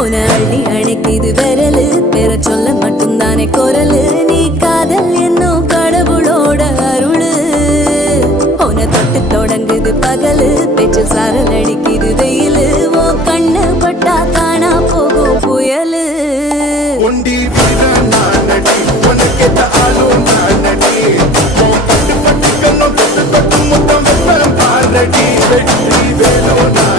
உன அள்ளி அணைக்குது விரலு பெற சொல்ல மட்டும்தானே குரலு நீ காதல் என்னும் கடவுளோட அருளு உன தொட்டு தொடங்குது பகலு பேச்சில் சாரல் அடிக்குது வெயிலு ஓ கண்ணு பட்டா காணா போகும் புயலு ஒண்டி வீரன் நானடி உனக்கேத்த ஆளும் நானடி பட்டு பட்டு கண்ணம் தொட்டு தொட்டு முத்தம் வெப்பம் பாரடி வெற்றி வேலோ நான்